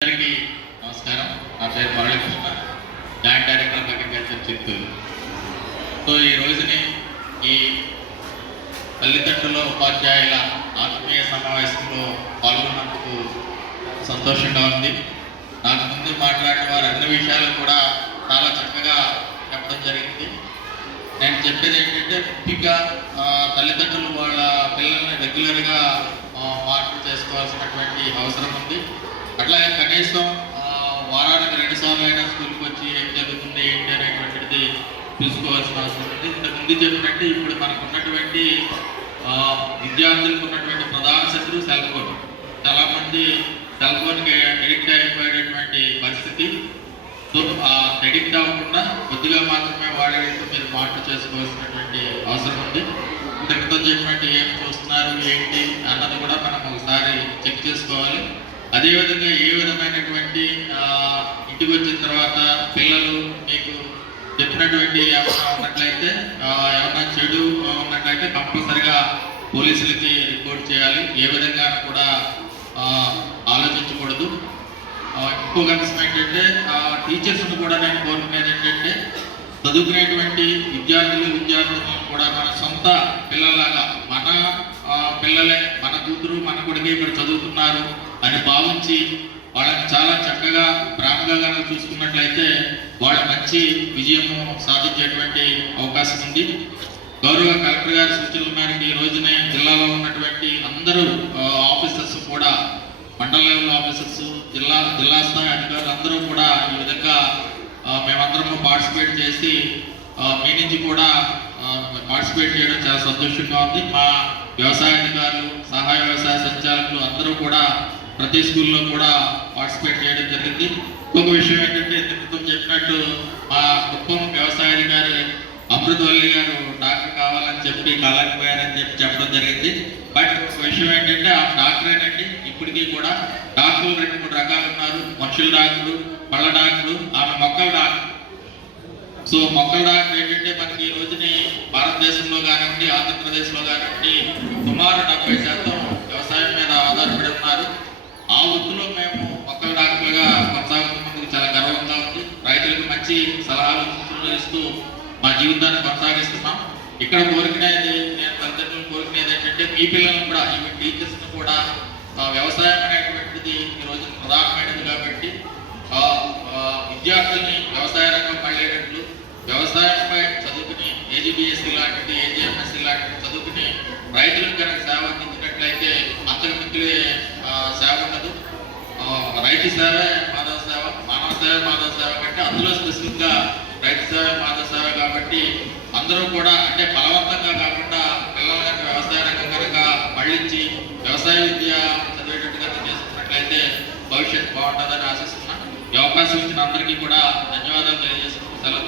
అందరికీ నమస్కారం. నా పేరు Balakrishna, joint director of agriculture Chittoor. So ఈ రోజుని ఈ తల్లిదండ్రుల ఉపాధ్యాయుల ఆత్మీయ సమావేశంలో పాల్గొన్నందుకు సంతోషంగా ఉంది. నాకు ముందు మాట్లాడిన వారు అన్ని విషయాలు కూడా చాలా చక్కగా చెప్పడం జరిగింది. నేను చెప్పేది ఏంటంటే, ముఖ్యంగా తల్లిదండ్రులు వాళ్ళ పిల్లల్ని రెగ్యులర్గా మానిటర్ చేసుకోవాల్సినటువంటి అవసరం ఉంది. అట్లాగే కనీసం వారానికి 2 సార్లు అయినా స్కూల్కి వచ్చి ఏం జరుగుతుంది ఏంటి అనేటువంటిది చూసుకోవాల్సిన అవసరం ఉంది. ఇంతకుముందు చెప్పినట్టు ఇప్పుడు మనకు ఉన్నటువంటి విద్యార్థులకు ఉన్నటువంటి ప్రధాన శత్రువు సెల్ ఫోన్. చాలామంది సెల్ ఫోన్కి ఎడిక్ట్ అయిపోయేటటువంటి పరిస్థితి. సో ఎడిక్ట్ అవ్వకుండా కొద్దిగా మాత్రమే వాడేటట్టు మీరు మానిటర్ చేసుకోవాల్సినటువంటి అవసరం ఉంది. ఇంతకుతో చెప్పినట్టు ఏం చూస్తున్నారు ఏంటి అన్నది కూడా మనం ఒకసారి చెక్ చేసుకోవాలి. అదేవిధంగా ఏ విధమైనటువంటి ఇంటికి వచ్చిన తర్వాత పిల్లలు మీకు చెప్పినటువంటి ఏమైనా ఉన్నట్లయితే, ఏమైనా చెడు ఉన్నట్లయితే కంపల్సరిగా పోలీసులకి రిపోర్ట్ చేయాలి. ఏ విధంగా కూడా ఆలోచించకూడదు. ఇంకొక అంశం ఏంటంటే, టీచర్స్ను కూడా నేను కోరుకునేది ఏంటంటే, చదువుకునేటువంటి విద్యార్థులను కూడా మన సొంత పిల్లలాగా, మన పిల్లలే, మన కూతురు మన కొడుకు ఇక్కడ చదువుతున్నారు అని భావించి వాళ్ళని చాలా చక్కగా ప్రేమగా కనుక చూసుకున్నట్లయితే వాళ్ళ మంచి విజయము సాధించేటువంటి అవకాశం ఉంది. గౌరవ కలెక్టర్ గారి సూచనల మేరకు ఈ రోజునే జిల్లాలో ఉన్నటువంటి అందరూ ఆఫీసర్స్ కూడా, మండల లెవెల్ ఆఫీసర్స్, జిల్లా స్థాయి అధికారులు అందరూ కూడా ఈ విధంగా మేమందరము పార్టిసిపేట్ చేసి మీ నుంచి కూడా పార్టిసిపేట్ చేయడం చాలా సంతోషంగా ఉంది. మా వ్యవసాయ అధికారులు, సహాయ వ్యవసాయ సంచాలకులు అందరూ కూడా ప్రతి స్కూల్లో కూడా పార్టిసిపేట్ చేయడం జరిగింది. ఇంకొక విషయం ఏంటంటే, ఇంతకు చెప్పినట్టు మా కుప్పం వ్యవసాయ అధికారి అమృతవల్లి గారు డాక్టర్ కావాలని చెప్పి కాలేకపోయారని చెప్పడం జరిగింది. బట్ ఒక విషయం ఏంటంటే, ఆ డాక్టరేనండి ఇప్పటికీ కూడా డాక్టర్లు 2-3 రకాలు ఉన్నారు. మనుషుల డాక్టరు, పళ్ళ డాక్టరు, ఆమె మొక్కల డాక్టర్. సో మొక్కల డాక్టర్ ఏంటంటే, మనకి ఈ రోజుని భారతదేశంలో కానివ్వండి, ఆంధ్రప్రదేశ్లో కానివ్వండి సుమారు 70% వ్యవసాయం మీద ఆధారపడి ఉన్నారు. ఆ వృత్తిలో మేము మొక్కల డాక్టర్గా కొనసాగుతున్నందుకు చాలా గర్వంగా ఉంది. రైతులకు మంచి సలహాలు సూచనలు ఇస్తూ మా జీవితాన్ని కొనసాగిస్తున్నాం. ఇక్కడ కోరుకునేది, నేను తల్లిదండ్రులు కోరుకునేది ఏంటంటే, మీ పిల్లలను కూడా, ఈ టీచర్స్ని కూడా వ్యవసాయం అనేటువంటిది ఈరోజు ప్రధానమైనది కాబట్టి విద్యార్థుల్ని వ్యవసాయ రంగం పడేటట్లు, వ్యవసాయంపై చదువుకుని ఏజీబీఎస్సీ లాంటిది, ఏజీఎంఎస్సీ లాంటిది చదువుకుని రైతులకు కనుక సేవ అందించినట్లయితే అంతకు మించిలే సేవ ఉండదు. రైతు సేవే మాధవ సేవ, మానవ సేవ మాధవ సేవ కంటే అందులో స్పెసిఫిక్గా రైతు సేవ మాధవ సేవ కాబట్టి అందరూ కూడా, అంటే బలవంతంగా కాకుండా పిల్లల కనుక వ్యవసాయ రంగం కనుక మళ్ళించి వ్యవసాయ విద్య చదివేటట్టుగా చేసుకున్నట్లయితే భవిష్యత్తు బాగుంటుందని ఆశిస్తున్నాను. ఈ అవకాశం ఇచ్చిన అందరికీ కూడా ధన్యవాదాలు తెలియజేసుకుంటూ సెలవు